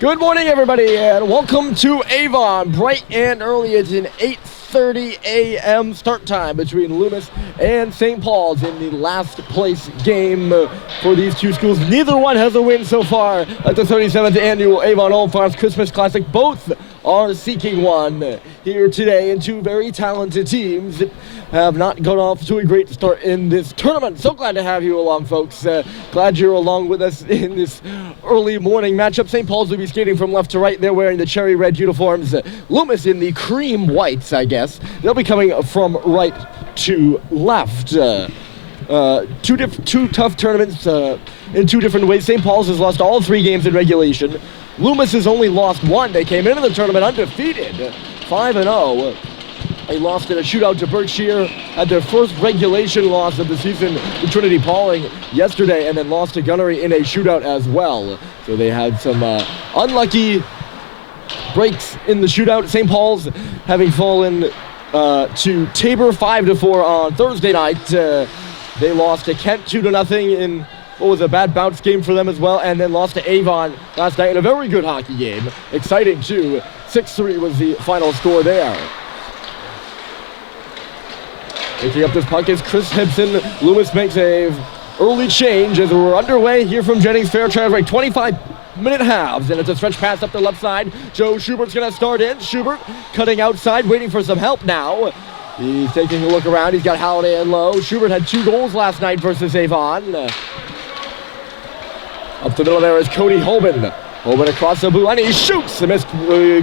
Good morning, everybody, and welcome to Avon. Bright and early. It's an 8:30 a.m. start time between Loomis and St. Paul's in the last place game for these two schools. Neither one has a win so far at the 37th annual Avon Old Farms Christmas Classic. Both are seeking one here today, and two very talented teams have not got off to a great start in this tournament. So glad to have you along, folks. Glad you're along with us in this early morning matchup. St. Paul's will be skating from left to right. They're wearing the cherry red uniforms. Loomis in the cream whites, I guess. They'll be coming from right to left. Two tough tournaments in two different ways. St. Paul's has lost all three games in regulation. Loomis has only lost one. They came into the tournament undefeated, 5-0. They lost in a shootout to Berkshire, had their first regulation loss of the season to Trinity Pauling yesterday, and then lost to Gunnery in a shootout as well. So they had some unlucky breaks in the shootout. St. Paul's having fallen to Tabor 5-4 on Thursday night. They lost to Kent 2-0 in what was a bad bounce game for them as well, and then lost to Avon last night in a very good hockey game. Exciting too. 6-3 was the final score there. Picking up this puck is Chris Hibson. Loomis makes a early change as we're underway here from Jennings-Fairchild, right? 25-minute halves, and it's a stretch pass up the left side. Joe Schubert's going to start in. Schubert cutting outside, waiting for some help now. He's taking a look around. He's got Halliday in low. Schubert had 2 goals last night versus Avon. Up the middle there is Cody Hoban. Hoban across the blue line. He shoots. A missed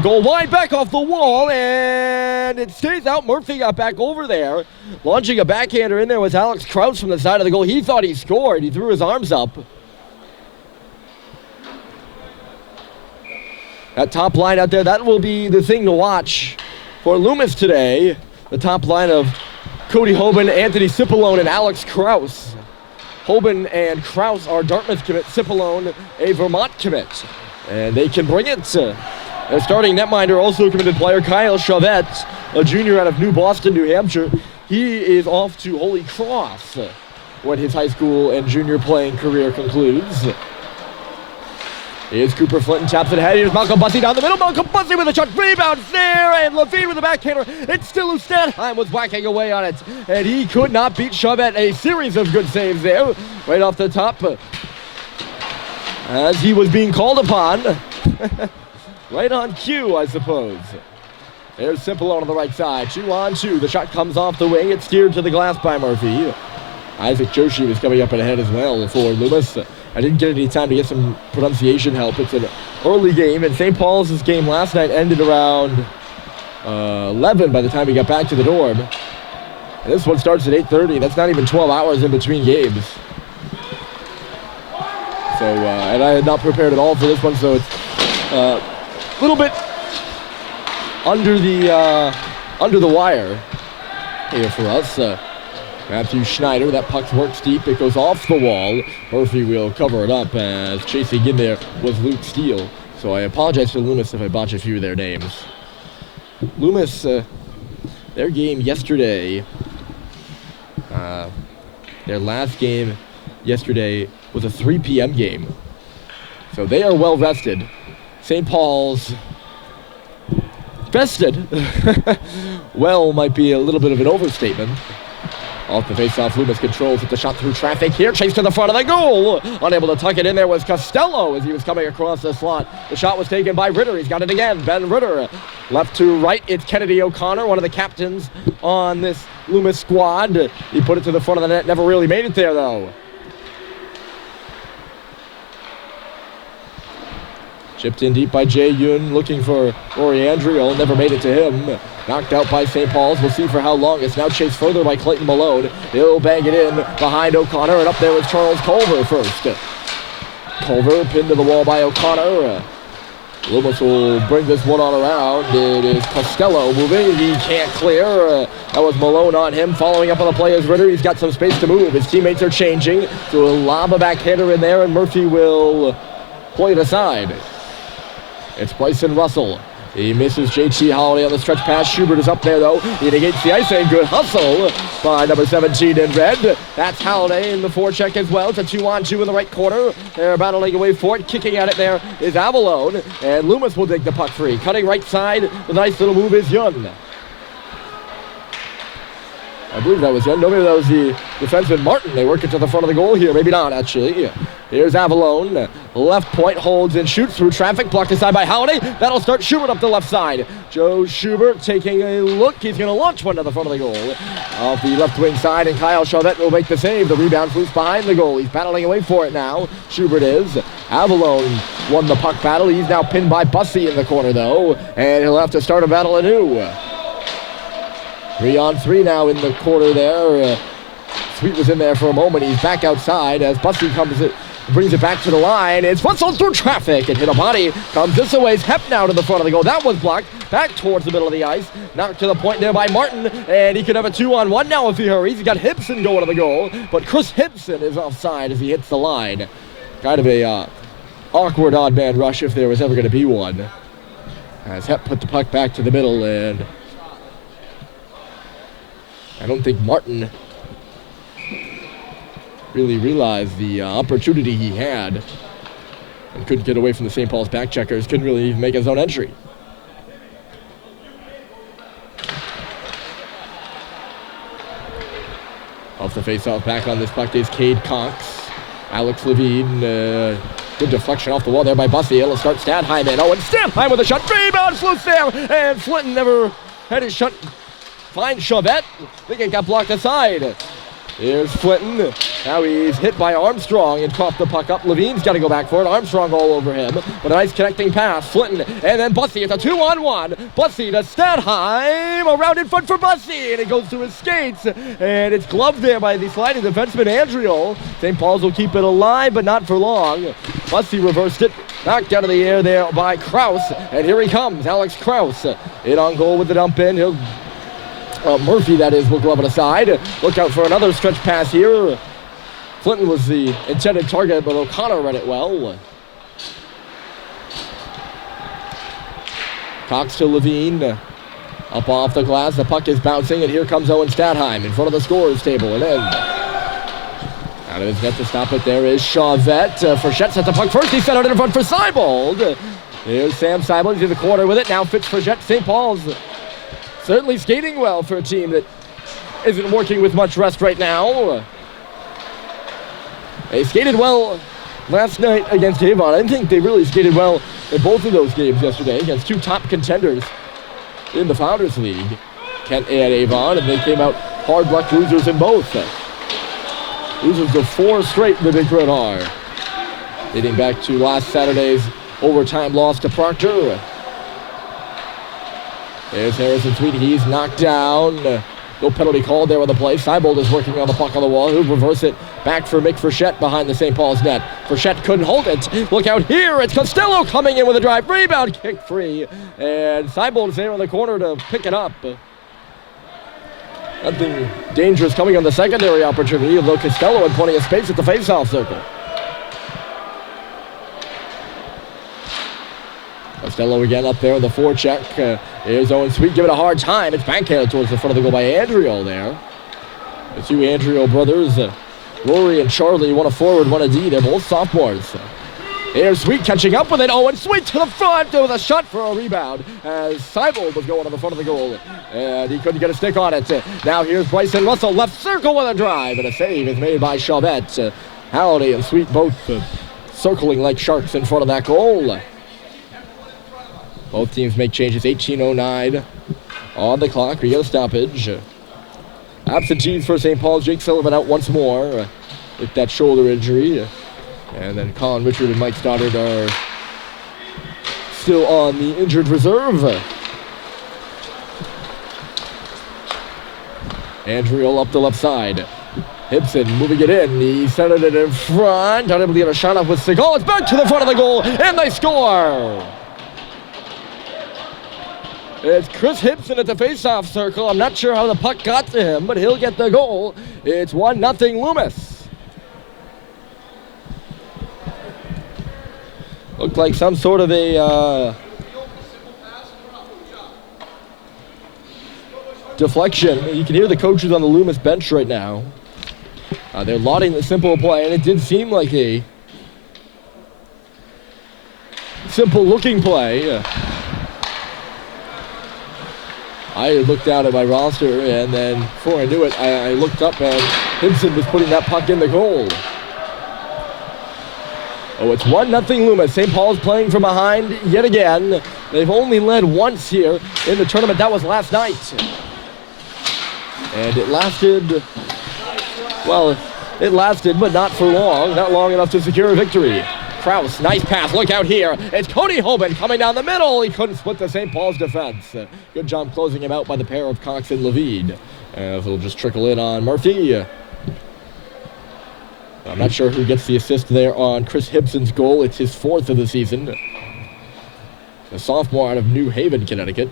goal wide back off the wall, and it stays out. Murphy got back over there. Launching a backhander in there was Alex Krause from the side of the goal. He thought he scored. He threw his arms up. That top line out there, that will be the thing to watch for Loomis today. The top line of Cody Hoban, Anthony Cipollone, and Alex Krause. Hoban and Krause are Dartmouth commit, Cipollone a Vermont commit. And they can bring it. Their starting netminder, also a committed player, Kyle Chavette, a junior out of New Boston, New Hampshire. He is off to Holy Cross when his high school and junior playing career concludes. Here's Cooper Flinton, taps it ahead. Here's Malcolm Bussey down the middle. Malcolm Bussey with a shot, rebounds there, and Levine with the backhander. It's still Stanheim was whacking away on it, and he could not beat Chavette. A series of good saves there, right off the top, as he was being called upon. Right on cue, I suppose. There's Cipollone on the right side, 2-on-2. The shot comes off the wing. It's steered to the glass by Murphy. Isaac Joshi was coming up and ahead as well for Loomis. I didn't get any time to get some pronunciation help. It's an early game, and St. Paul's game last night ended around 11 by the time he got back to the dorm. And this one starts at 8:30. That's not even 12 hours in between games. So, and I had not prepared at all for this one, so it's a little bit under the wire here for us. Matthew Schneider, that puck works deep. It goes off the wall. Murphy will cover it up as chasing in there was Luke Steele. So I apologize to Loomis if I botch a few of their names. Loomis, their game yesterday, their last game yesterday was a 3 p.m. game. So they are well rested. St. Paul's rested. Well, might be a little bit of an overstatement. Off the face-off, Loomis controls it. The shot through traffic here. Chase to the front of the goal. Unable to tuck it in there was Costello as he was coming across the slot. The shot was taken by Ritter. He's got it again. Ben Ritter. Left to right, it's Kennedy O'Connor, one of the captains on this Loomis squad. He put it to the front of the net. Never really made it there, though. Chipped in deep by Jay Yoon, looking for Rory Andriel. Never made it to him. Knocked out by St. Paul's. We'll see for how long. It's now chased further by Clayton Malone. He'll bang it in behind O'Connor, and up there is Charles Culver first. Culver pinned to the wall by O'Connor. Loomis will bring this one on around. It is Costello moving. He can't clear. That was Malone on him. Following up on the play is Ritter. He's got some space to move. His teammates are changing. So he'll lob a backhander in there, and Murphy will play it aside. It's Bryson Russell. He misses JT Holiday on the stretch pass. Schubert is up there, though. He negates the ice, and good hustle by number 17 in red. That's Holiday in the forecheck as well. It's a 2-on-2 in the right corner. They're battling away for it. Kicking at it there is Avon, and Loomis will dig the puck free. Cutting right side. The nice little move is Young. I believe that was Young. No, maybe that was the defenseman Martin. They work it to the front of the goal here. Maybe not, actually. Here's Avon. Left point, holds and shoots through traffic. Blocked aside by Holiday. That'll start Schubert up the left side. Joe Schubert taking a look. He's going to launch one to the front of the goal. Off the left wing side, and Kyle Chauvette will make the save. The rebound floats behind the goal. He's battling away for it now. Schubert is. Avon won the puck battle. He's now pinned by Bussey in the corner, though. And he'll have to start a battle anew. 3-on-3 now in the corner there. Sweet was in there for a moment. He's back outside as Bussey brings it back to the line. It's rustled through traffic and hit a body. Comes this way. Hep now to the front of the goal. That was blocked. Back towards the middle of the ice. Knocked to the point there by Martin. And he could have a 2-on-1 now if he hurries. He's got Hibson going to the goal. But Chris Hibson is offside as he hits the line. Kind of a awkward odd man rush if there was ever going to be one. As Hep put the puck back to the middle, and I don't think Martin really realized the opportunity he had and couldn't get away from the St. Paul's back checkers. Couldn't really even make his own entry. Off the face-off, back on this puck is Cade Cox. Alex Levine, good deflection off the wall there by Bussey. It'll start Stadheim in. Oh, and Stadheim with a shot. Rebound, floats there, and Flinton never had his shot. Finds Chauvette. I think it got blocked aside. Here's Flinton. Now he's hit by Armstrong and coughed the puck up. Levine's got to go back for it. Armstrong all over him. But a nice connecting pass. Flinton and then Bussey. It's a 2-on-1. Bussey to Stadheim. Around in front for Bussey. And it goes through his skates. And it's gloved there by the sliding defenseman Andriol. St. Paul's will keep it alive, but not for long. Bussey reversed it. Knocked out of the air there by Krause. And here he comes. Alex Krause. In on goal with the dump in. He'll Murphy, that is, will glove it aside. Look out for another stretch pass here. Flinton was the intended target, but O'Connor read it well. Cox to Levine. Up off the glass, the puck is bouncing, and here comes Owen Stadheim in front of the scorer's table. And then out of his net to stop it, there is Chauvette. Frechette sets the puck first. He set it in front for Seibold. Here's Sam Seibold. He's in the corner with it. Now Fitz Frechette. St. Paul's certainly skating well for a team that isn't working with much rest right now. They skated well last night against Avon. I think they really skated well in both of those games yesterday against two top contenders in the Founders League, Kent and Avon, and they came out hard-luck losers in both. Losers of 4 straight in the Big Red R, dating back to last Saturday's overtime loss to Proctor. There's Harrison Tweedy. He's knocked down. No penalty called there on the play. Seibold is working on the puck on the wall. He'll reverse it back for Mick Frechette behind the St. Paul's net. Frechette couldn't hold it. Look out here. It's Costello coming in with a drive. Rebound, kick free. And Seibold's there in the corner to pick it up. Nothing dangerous coming on the secondary opportunity, although Costello had plenty of space at the faceoff circle. Costello again up there in the forecheck. Here's Owen Sweet giving a hard time. It's backhanded towards the front of the goal by Andriol there. The two Andriol brothers, Rory and Charlie, one a forward, one a D. They're both sophomores. Here's Sweet catching up with it. Owen Sweet to the front with a shot for a rebound as Seibold was going to the front of the goal. And he couldn't get a stick on it. Now here's Bryson Russell, left circle with a drive. And a save is made by Chauvette. Halliday and Sweet both circling like sharks in front of that goal. Both teams make changes. 18:09 on the clock. We get a stoppage. Absentees for St. Paul. Jake Sullivan out once more with that shoulder injury. And then Colin Richard and Mike Stoddard are still on the injured reserve. Andriol up the left side. Hibson moving it in. He centered it in front. Unable to get a shot off with Segal. It's back to the front of the goal, and they score. It's Chris Hibson at the face-off circle. I'm not sure how the puck got to him, but he'll get the goal. It's 1-0 Loomis. Looked like some sort of a deflection. You can hear the coaches on the Loomis bench right now. They're lauding the simple play, and it did seem like a simple-looking play. I looked down at my roster, and then before I knew it, I looked up, and Hibson was putting that puck in the goal. Oh, it's 1-0 Loomis. St. Paul's playing from behind yet again. They've only led once here in the tournament. That was last night. And it lasted, well, it lasted, but not for long. Not long enough to secure a victory. Kraus, nice pass. Look out here. It's Cody Hoban coming down the middle. He couldn't split the St. Paul's defense. Good job closing him out by the pair of Cox and Levine. It'll just trickle in on Murphy. I'm not sure who gets the assist there on Chris Hibson's goal. It's his 4th of the season. A sophomore out of New Haven, Connecticut.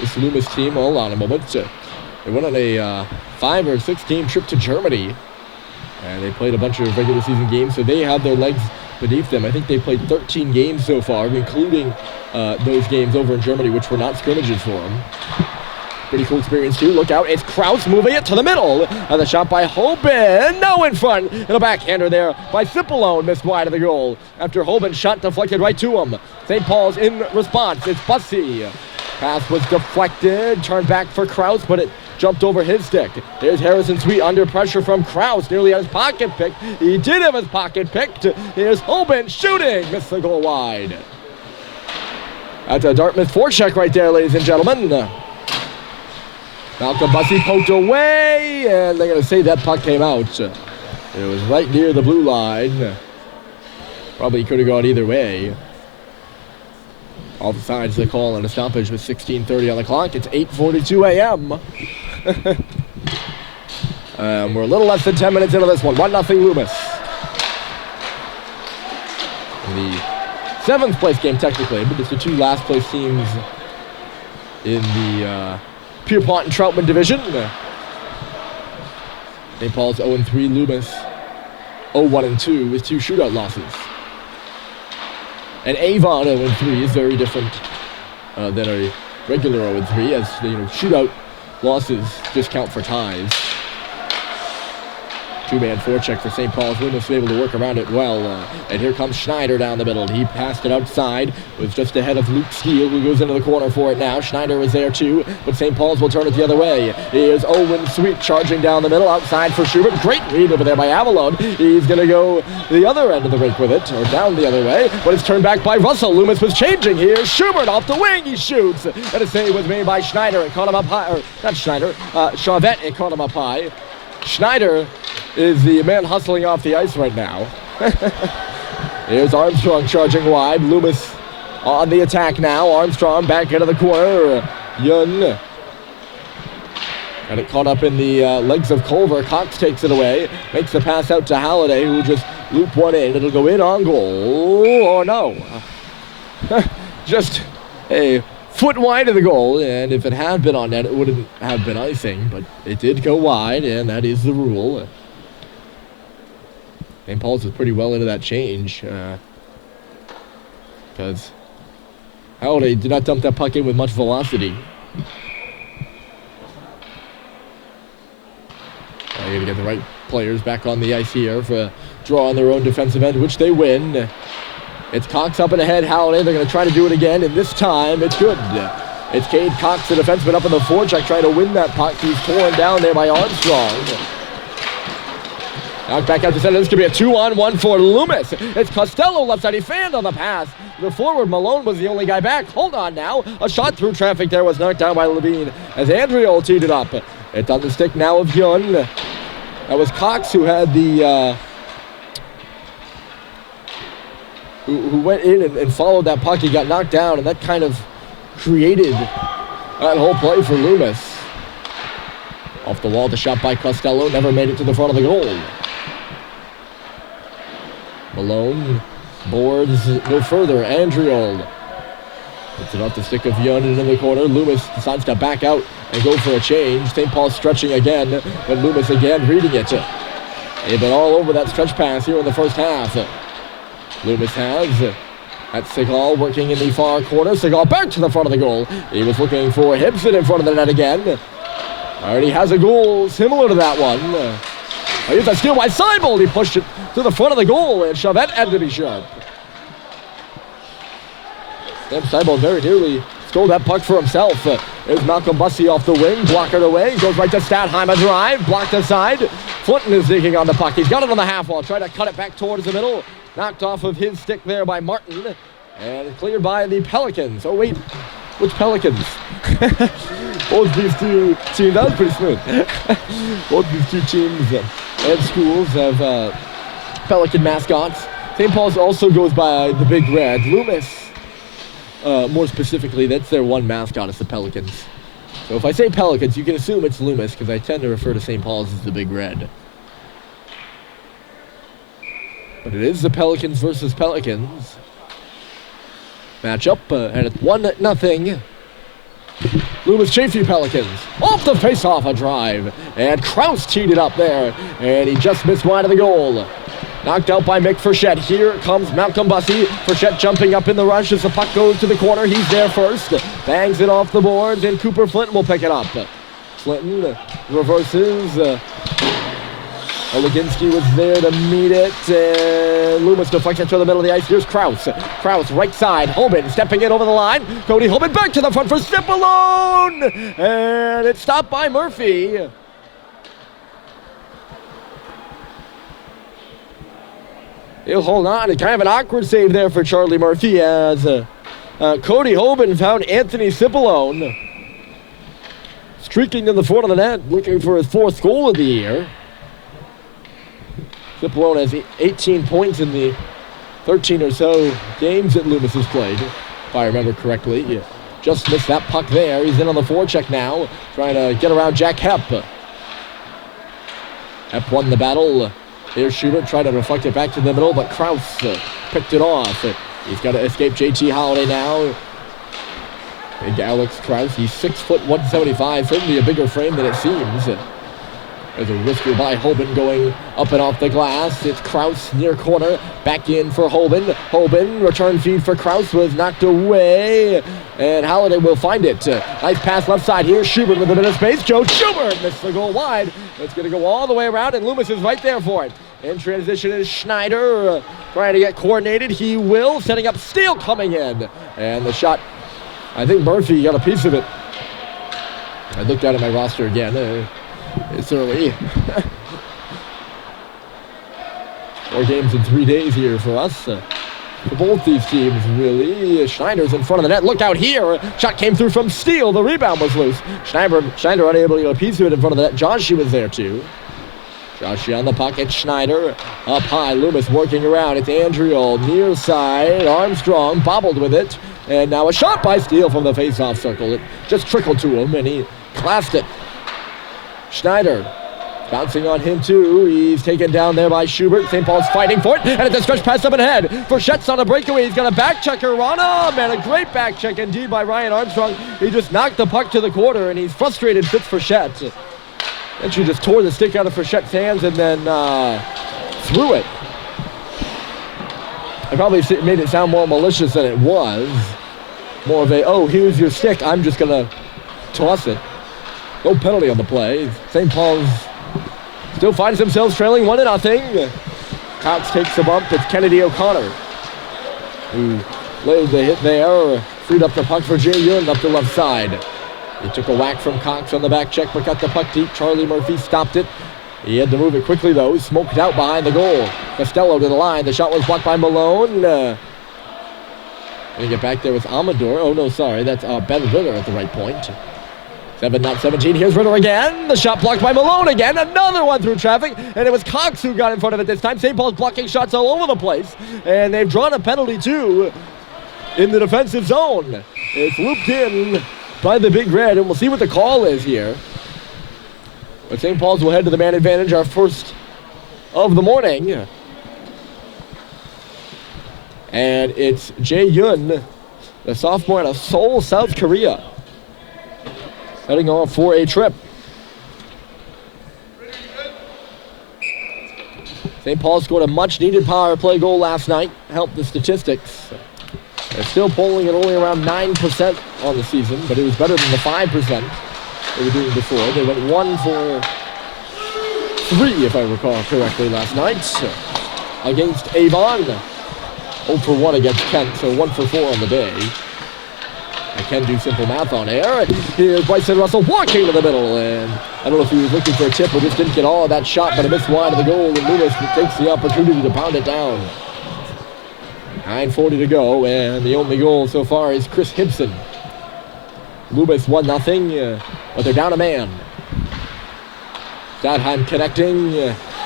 This Loomis team, hold on a moment. They went on a 5 or 6 game trip to Germany. And they played a bunch of regular season games, so they have their legs beneath them. I think they played 13 games so far, including those games over in Germany, which were not scrimmages for them. Pretty cool experience, too. Look out. It's Kraus moving it to the middle. And the shot by Hoban. No in front. And a backhander there by Cipollone. Missed wide of the goal. After Hoban's shot deflected right to him. St. Paul's in response. It's Bussy. Pass was deflected. Turned back for Kraus, but it jumped over his stick. Here's Harrison Sweet under pressure from Kraus. Nearly had his pocket picked. He did have his pocket picked. Here's Hoban shooting. Missed the goal wide. That's a Dartmouth forecheck right there, ladies and gentlemen. Malcolm Bussy poked away, and they're going to say that puck came out. It was right near the blue line. Probably could have gone either way. All the sides they call on a stoppage with 16:30 on the clock. It's 8:42 a.m. We're a little less than 10 minutes into this one. 1-0 Loomis. The 7th place game technically, but it's the 2 last place teams in the Pierpont and Troutman division. St. Paul's 0-3, Loomis 0-1-2 with 2 shootout losses. And Avon 0-3 is very different than a regular 0-3, as shootout losses just count for ties. 2-man forecheck for St. Paul's. Loomis was able to work around it well. And here comes Schneider down the middle. He passed it outside. Was just ahead of Luke Steele, who goes into the corner for it now. Schneider is there too, but St. Paul's will turn it the other way. Here's Owen Sweet charging down the middle, outside for Schubert. Great read over there by Avalon. He's going to go the other end of the rink with it, or down the other way, but it's turned back by Russell. Loomis was changing here. Schubert off the wing. He shoots. And a save was made by Schneider. It caught him up high. Or not Schneider. Charvette. It caught him up high. Schneider is the man hustling off the ice right now. Here's Armstrong charging wide. Loomis on the attack now. Armstrong back into the corner. Yun. And it caught up in the legs of Culver. Cox takes it away. Makes the pass out to Halliday, who just loop one in. It'll go in on goal. Or no. Just a foot wide of the goal, and if it had been on net, it wouldn't have been icing, but it did go wide, and that is the rule. St. Paul's is pretty well into that change, because Halliday did not dump that puck in with much velocity. They're going to get the right players back on the ice here for a draw on their own defensive end, which they win. It's Cox up and ahead. Halliday, they're going to try to do it again, and this time it's good. It's Cade Cox, the defenseman, up in the forecheck, trying to win that puck. He's torn down there by Armstrong. Knocked back out to center. This could be a 2-on-1 for Loomis. It's Costello left side. He fanned on the pass. The forward, Malone, was the only guy back. Hold on now. A shot through traffic there was knocked down by Levine as Andriol teed it up. It's on the stick now of Yun. That was Cox who had the... who went in and followed that puck. He got knocked down, and that kind of created that whole play for Loomis. Off the wall, the shot by Costello never made it to the front of the goal. Malone boards no further. Andriol puts it off the stick of Yun into the corner. Loomis decides to back out and go for a change. St. Paul stretching again, but Loomis again reading it. They've been all over that stretch pass here in the first half. Loomis has That's Segal working in the far corner. Segal back to the front of the goal. He was looking for Hibson in front of the net again. Already has a goal similar to that one. Here's that steal by Seibold. He pushed it to the front of the goal, and Chavette had to be sharp. Sam Seibold very nearly stole that puck for himself. There's Malcolm Bussey off the wing, blocked it away, goes right to Stathheim, a drive, blocked aside. Flinton is digging on the puck. He's got it on the half wall, trying to cut it back towards the middle. Knocked off of his stick there by Martin, and cleared by the Pelicans. Oh wait, which Pelicans? Both these two teams, that was pretty smooth. Both these two teams and schools have Pelican mascots. St. Paul's also goes by the Big Red. Loomis, more specifically, that's their one mascot, is the Pelicans. So if I say Pelicans, you can assume it's Loomis, because I tend to refer to St. Paul's as the Big Red. But it is the Pelicans versus Pelicans matchup, and it's 1-0. Loomis Chaffee Pelicans off the face-off, a drive, and Kraus teed it up there, and he just missed wide of the goal. Knocked out by Mick Frechette. Here comes Malcolm Bussey. Frechette jumping up in the rush as the puck goes to the corner. He's there first. Bangs it off the boards, and Cooper Flinton will pick it up. Flinton reverses. Oleginski was there to meet it. Loomis deflects it to the middle of the ice. Here's Kraus. Kraus, right side. Hoban stepping in over the line. Cody Hoban back to the front for Step alone. And it's stopped by Murphy. He'll hold on. It's kind of an awkward save there for Charlie Murphy as Cody Hoban found Anthony Cipollone streaking to the front of the net, looking for his 4th goal of the year. Cipollone has 18 points in the 13 or so games that Loomis has played, if I remember correctly. He just missed that puck there. He's in on the forecheck now, trying to get around Jack Hepp. Hepp won the battle. Here's Schubert trying to deflect it back to the middle, but Kraus picked it off. He's got to escape JT Holiday now. Big Alex Kraus, he's 6 foot 175, certainly a bigger frame than it seems. There's a whisker by Hoban going up and off the glass. It's Kraus near corner. Back in for Hoban. Hoban, return feed for Kraus, was knocked away. And Holiday will find it. Nice pass left side here. Schubert with a bit of space. Joe Schubert missed the goal wide. It's going to go all the way around, and Loomis is right there for it. In transition is Schneider trying to get coordinated. He will. Setting up Steele coming in. And the shot, I think Murphy got a piece of it. I looked down at my roster again. It's early. 4 games in 3 days here for us. For both these teams, really. Schneider's in front of the net. Look out here. Shot came through from Steele. The rebound was loose. Schneider unable to get a piece of it in front of the net. Joshi was there too. Joshi on the pocket. Schneider up high. Loomis working around. It's Andriol near side. Armstrong bobbled with it. And now a shot by Steele from the face-off circle. It just trickled to him, and he classed it. Schneider bouncing on him too. He's taken down there by Schubert. St. Paul's fighting for it, and it's a stretch pass up ahead. Frichette's on a breakaway. He's got a back checker on him, and a great back check indeed by Ryan Armstrong. He just knocked the puck to the corner, and he's frustrated Fitz Frichette. And she just tore the stick out of Frichette's hands and then threw it. I probably made it sound more malicious than it was. More of a, oh, here's your stick, I'm just gonna toss it. No penalty on the play. St. Paul's still finds themselves trailing 1-0. Cox takes the bump. It's Kennedy O'Connor who laid the hit there. Freed up the puck for Jay Yun up the left side. He took a whack from Cox on the back check, but got the puck deep. Charlie Murphy stopped it. He had to move it quickly, though. He smoked out behind the goal. Costello to the line. The shot was blocked by Malone. Gonna get back there with Amador. Oh, no, sorry. That's Ben Ritter at the right point. 7-17. Here's Ritter again. The shot blocked by Malone again. Another one through traffic. And it was Cox who got in front of it this time. St. Paul's blocking shots all over the place. And they've drawn a penalty, too, in the defensive zone. It's looped in by the Big Red, and we'll see what the call is here. But St. Paul's will head to the man advantage, our first of the morning. And it's Jae Yun, the sophomore out of Seoul, South Korea, heading off for a trip. St. Paul scored a much-needed power play goal last night, helped the statistics. They're still polling at only around 9% on the season, but it was better than the 5% they were doing before. They went 1 for 3, if I recall correctly, last night against Avon. 0 for 1 against Kent, so 1 for 4 on the day. I can do simple math on air. Here's Bryson Russell walking to the middle, and I don't know if he was looking for a tip or just didn't get all of that shot, but it missed wide of the goal, and Loomis takes the opportunity to pound it down. 9:40 to go, and the only goal so far is Chris Hibson. Loomis 1-0, but they're down a man. Stadheim connecting.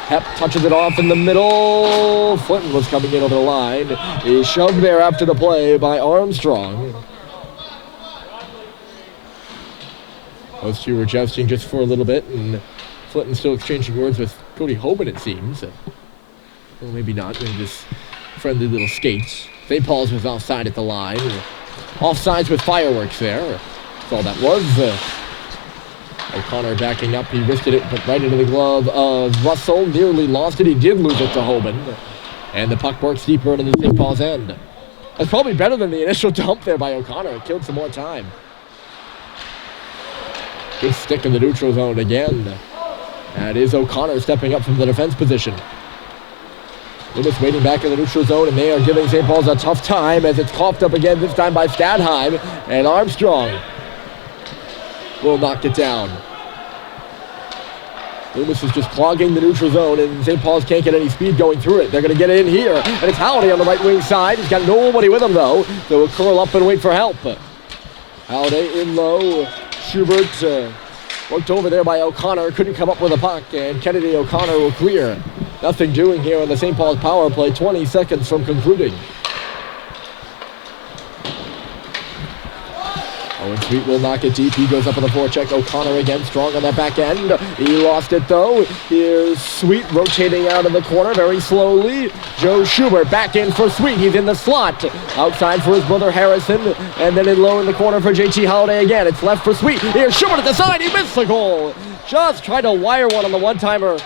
Hep touches it off in the middle. Flinton was coming in over the line. He's shoved there after the play by Armstrong. Those two were jousting just for a little bit, and Flinton still exchanging words with Cody Hoban, it seems. Well, maybe not. Maybe just friendly little skates. St. Paul's was offside at the line. Offsides with fireworks there. That's all that was. O'Connor backing up. He risked it, but right into the glove of Russell. Nearly lost it. He did lose it to Hoban. And the puck works deeper into the St. Paul's end. That's probably better than the initial dump there by O'Connor. It killed some more time. Good stick in the neutral zone again. That is O'Connor stepping up from the defense position. Loomis waiting back in the neutral zone, and they are giving St. Paul's a tough time as it's coughed up again, this time by Stadheim. And Armstrong will knock it down. Loomis is just clogging the neutral zone, and St. Paul's can't get any speed going through it. They're going to get it in here, and it's Halliday on the right wing side. He's got nobody with him, though, so he'll curl up and wait for help. Halliday in low. Schubert worked over there by O'Connor. Couldn't come up with a puck, and Kennedy O'Connor will clear. Nothing doing here on the St. Paul's power play. 20 seconds from concluding. Owen Sweet will knock it deep. He goes up on the forecheck. O'Connor again, strong on that back end. He lost it, though. Here's Sweet rotating out of the corner very slowly. Joe Schubert back in for Sweet. He's in the slot. Outside for his brother Harrison. And then in low in the corner for JT Halliday again. It's left for Sweet. Here's Schubert at the side. He missed the goal. Just tried to wire one on the one-timer.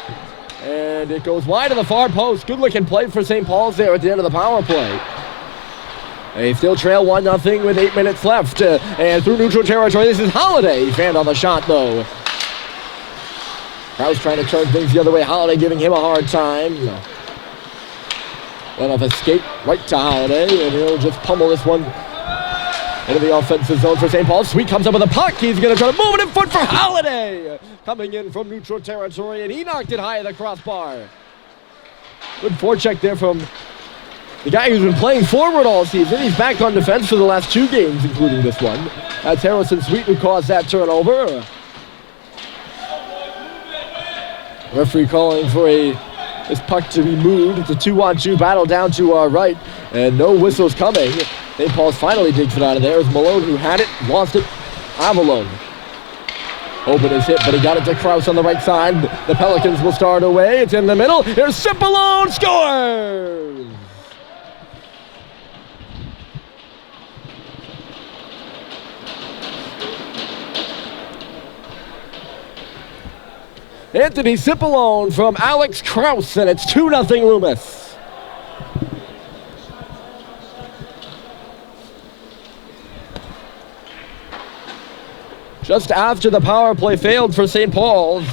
And it goes wide of the far post. Good-looking play for St. Paul's there at the end of the power play. They still trail 1-0 with 8 minutes left. And through neutral territory, this is Halliday. He fanned on the shot, though. Krause trying to turn things the other way. Halliday giving him a hard time. Let off a skate right to Halliday, and he'll just pummel this one into the offensive zone for St. Paul. Sweet comes up with a puck. He's going to try to move it in foot for Halliday. Coming in from neutral territory, and he knocked it high at the crossbar. Good forecheck there from the guy who's been playing forward all season. He's back on defense for the last 2 games, including this one. That's Harrison Sweet who caused that turnover. Referee calling for this puck to be moved. It's a 2-on-2 battle down to our right, and no whistles coming. St. Paul's finally digs it out of there. It's Malone who had it, lost it. Avon. Open is hit, but he got it to Krause on the right side. The Pelicans will start away. It's in the middle. Here's Cipollone, scores! Anthony Cipollone from Alex Krause, and it's 2-0 Loomis. Just after the power play failed for St. Paul's.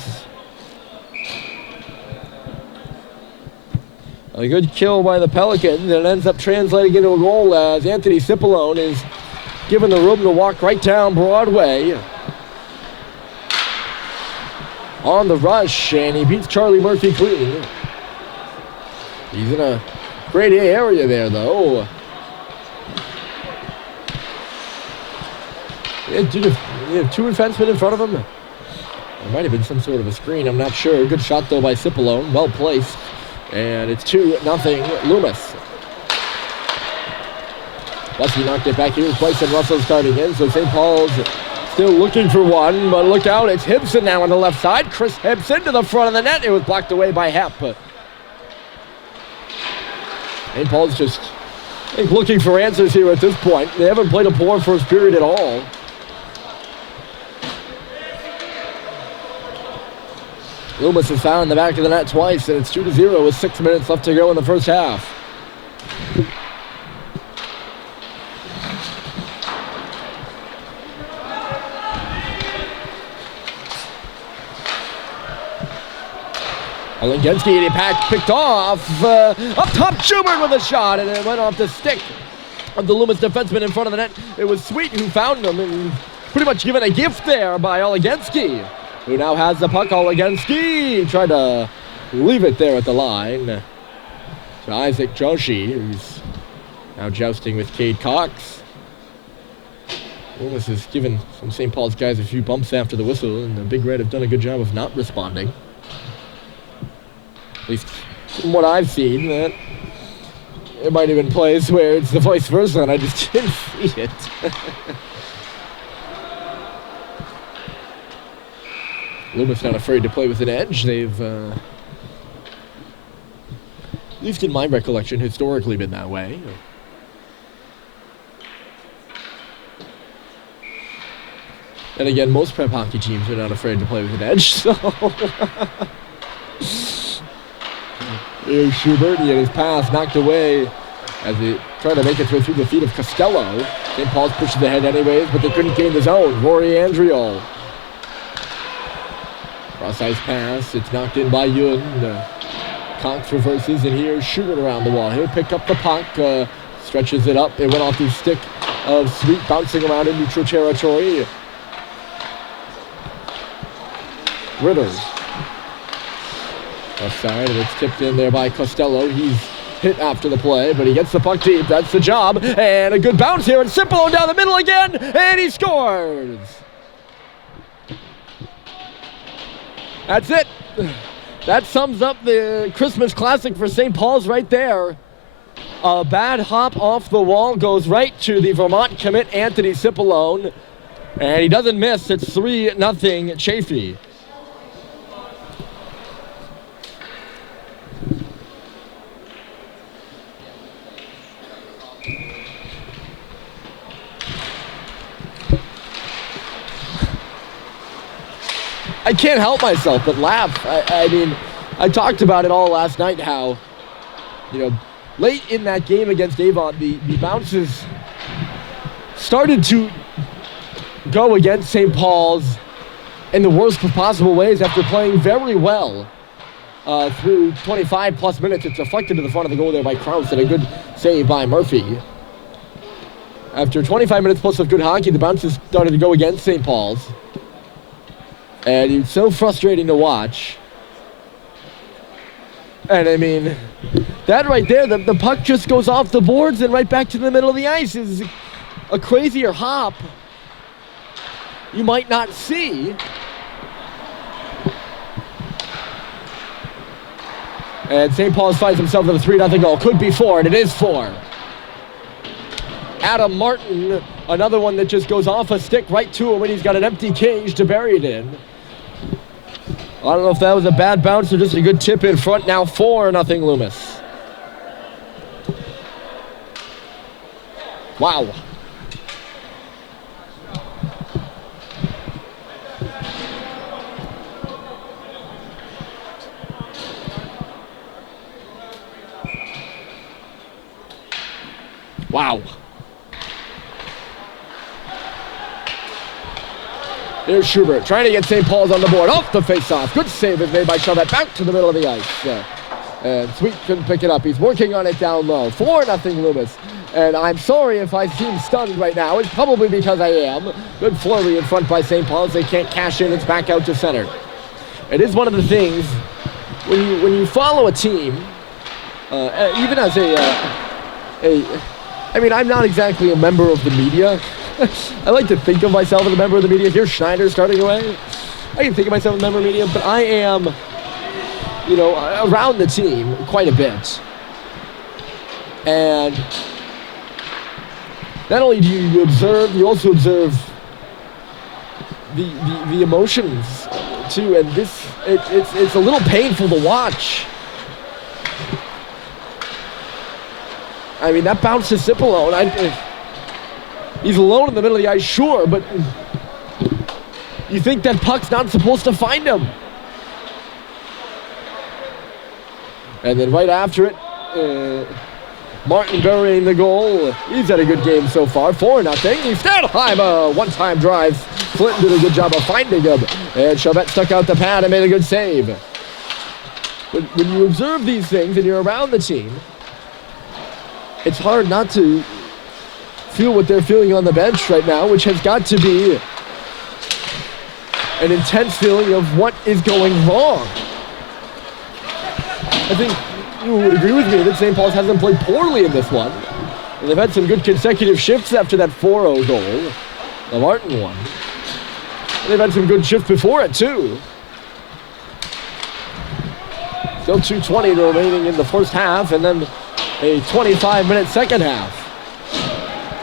A good kill by the Pelicans, and it ends up translating into a goal as Anthony Cipollone is given the room to walk right down Broadway on the rush, and he beats Charlie Murphy clean. He's in a great area there, though. You have 2 defensemen in front of him. There might have been some sort of a screen, I'm not sure. Good shot, though, by Cipollone. Well placed. And it's 2-0 Loomis. Bussy knocked it back. Here's Bryson Russell starting in, so St. Paul's still looking for one, but look out, it's Hibson now on the left side. Chris Hibson to the front of the net. It was blocked away by Hep. St. Paul's just, I think, looking for answers here at this point. They haven't played a poor first period at all. Loomis is found in the back of the net twice, and it's 2-0 with 6 minutes left to go in the first half. Olegensky picked off. Up top, Schubert with a shot, and it went off the stick of the Loomis defenseman in front of the net. It was Sweet who found him, and pretty much given a gift there by Olegensky, who now has the puck. Olegensky tried to leave it there at the line to Isaac Joshi, who's now jousting with Cade Cox. Loomis has given some St. Paul's guys a few bumps after the whistle, and the Big Red have done a good job of not responding. At least from what I've seen, that it might have been plays where it's the vice versa, and I just didn't see it. Loomis not afraid to play with an edge. They've, at least in my recollection, historically been that way. And again, most prep hockey teams are not afraid to play with an edge, so... Here's Schubert, he had his pass knocked away as he tried to make it through the feet of Costello. St. Paul's pushes ahead anyways, but they couldn't gain the zone. Rory Andriol. Cross-ice pass, it's knocked in by Yun. Cox reverses, and here's Schubert around the wall. He'll pick up the puck, stretches it up. It went off the stick of Sweet, bouncing around in neutral territory. Ritter. Left side, and it's tipped in there by Costello. He's hit after the play, but he gets the puck deep. That's the job. And a good bounce here, and Cipolone down the middle again, and he scores. That's it. That sums up the Christmas Classic for St. Paul's right there. A bad hop off the wall goes right to the Vermont commit, Anthony Cipolone, and he doesn't miss. It's 3-0 Chaffee. I can't help myself but laugh. I mean, I talked about it all last night, how, late in that game against Avon, the bounces started to go against St. Paul's in the worst possible ways after playing very well through 25-plus minutes. It's deflected to the front of the goal there by Krause, and a good save by Murphy. After 25 minutes plus of good hockey, the bounces started to go against St. Paul's. And it's so frustrating to watch. And I mean, that right there, the puck just goes off the boards and right back to the middle of the ice. Is a crazier hop you might not see. And St. Paul's finds himself with a 3-0 goal. Could be 4, and it is 4. Adam Martin, another one that just goes off a stick right to him when he's got an empty cage to bury it in. I don't know if that was a bad bounce or just a good tip in front. Now 4-0 Loomis. Wow. Wow. Here's Schubert trying to get St. Paul's on the board. Off the face-off. Good save is made by Chavette. Back to the middle of the ice. And Sweet couldn't pick it up. He's working on it down low. 4-0 Loomis. And I'm sorry if I seem stunned right now. It's probably because I am. Good flurry in front by St. Paul's. They can't cash in. It's back out to center. It is one of the things when you follow a team, even as I mean, I'm not exactly a member of the media. I like to think of myself as a member of the media. Here's Schneider starting away. I can think of myself as a member of the media, but I am, around the team quite a bit. And not only do you observe, you also observe the emotions too. And it's a little painful to watch. I mean, that bounce to Cipolone, he's alone in the middle of the ice, sure, but you think that puck's not supposed to find him. And then right after it, Martin burying the goal. He's had a good game so far. 4-0. Stadheim, a one-time drive. Clinton did a good job of finding him. And Chavette stuck out the pad and made a good save. when you observe these things and you're around the team, it's hard not to feel what they're feeling on the bench right now, which has got to be an intense feeling of what is going wrong. I think you would agree with me that St. Paul's hasn't played poorly in this one. And they've had some good consecutive shifts after that 4-0 goal, the Martin one. And they've had some good shifts before it, too. Still 2:20 remaining in the first half, and then a 25-minute second half.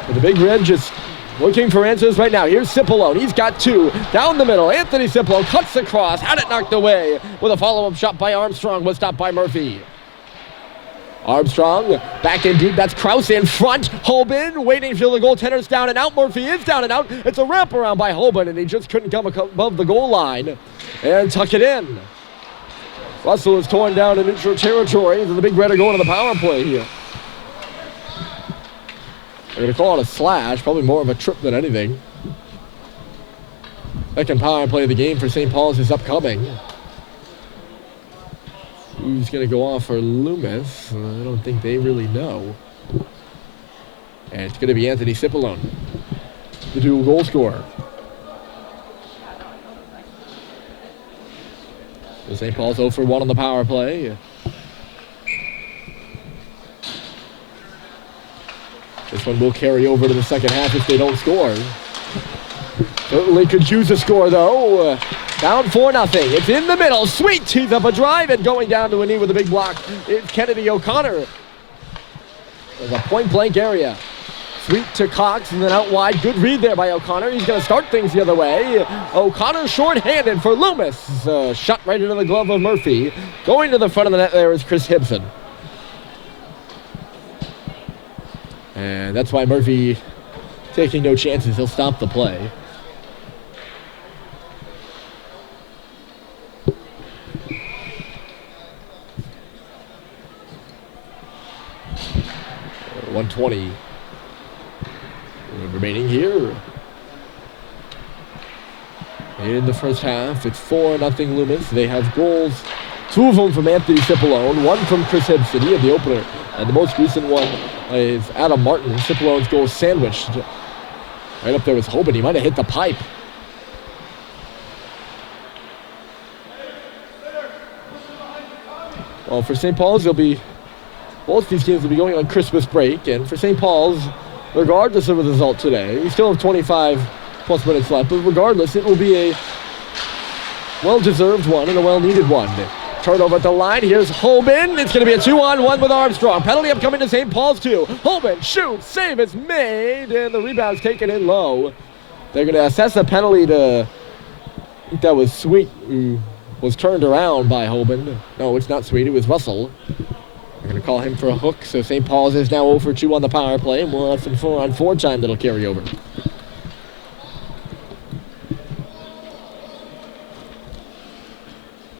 But the Big Red just looking for answers right now. Here's Cipollone. He's got two. Down the middle, Anthony Cipollone cuts across, had it knocked away with a follow-up shot by Armstrong, was stopped by Murphy. Armstrong back in deep. That's Krause in front. Hoban waiting till the goaltender's down and out. Murphy is down and out. It's a wraparound by Hoban, and he just couldn't come above the goal line and tuck it in. Russell is torn down in neutral territory. The Big Red are going to the power play here. They're going to call it a slash, probably more of a trip than anything. Second power play of the game for St. Paul's is upcoming. Who's going to go off for Loomis? I don't think they really know. And it's going to be Anthony Cipollone, the dual goal scorer. So St. Paul's 0 for 1 on the power play. This one will carry over to the second half if they don't score. Certainly could use a score, though. Down 4-0. It's in the middle. Sweet tees up a drive, and going down to a knee with a big block. It's Kennedy O'Connor. There's a point-blank area. Sweet to Cox, and then out wide. Good read there by O'Connor. He's going to start things the other way. O'Connor short-handed for Loomis. Shot right into the glove of Murphy. Going to the front of the net there is Chris Hibson. And that's why Murphy taking no chances. He'll stop the play. .120 remaining here. In the first half, it's 4-0 Loomis. They have goals, 2 of them from Anthony Cipollone, 1 from Chris Hibson. He had the opener. And the most recent one is Adam Martin. Cipollone's goal sandwiched right up there with Hoban. He might have hit the pipe. Well, for St. Paul's, both these teams will be going on Christmas break. And for St. Paul's, regardless of the result today, we still have 25-plus minutes left. But regardless, it will be a well-deserved one and a well-needed one. Turnover at the line. Here's Hoban. It's going to be a 2-on-1 with Armstrong. Penalty upcoming to St. Paul's, too. Hoban shoots. Save is made. And the rebound's taken in low. They're going to assess a penalty to, I think that was Sweet, who was turned around by Hoban. No, it's not Sweet. It was Russell. They're going to call him for a hook. So St. Paul's is now 0 for 2 on the power play. And we'll have some 4-on-4 time that'll carry over.